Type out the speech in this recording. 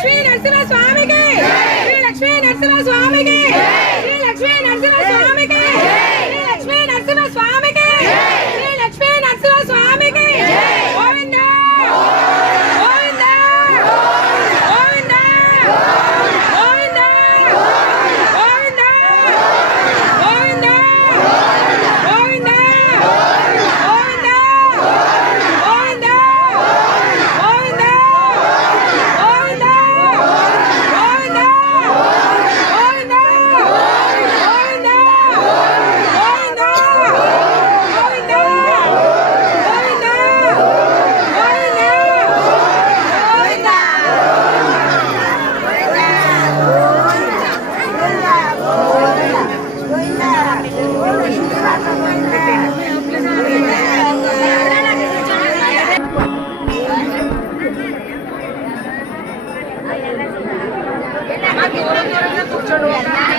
లక్ష్మీ నరసింహ స్వామికి శ్రీ లక్ష్మీ నరసింహ స్వామికి శ్రీ లక్ష్మీ నరసింహ స్వామికి శ్రీ లక్ష్మీ నరసింహ స్వామికి శ్రీ లక్ష్మీ నరసింహ స్వామికి గోవింద గోవింద గోవింద గోవింద గోవింద గోవింద గోవింద కూర్చోండి.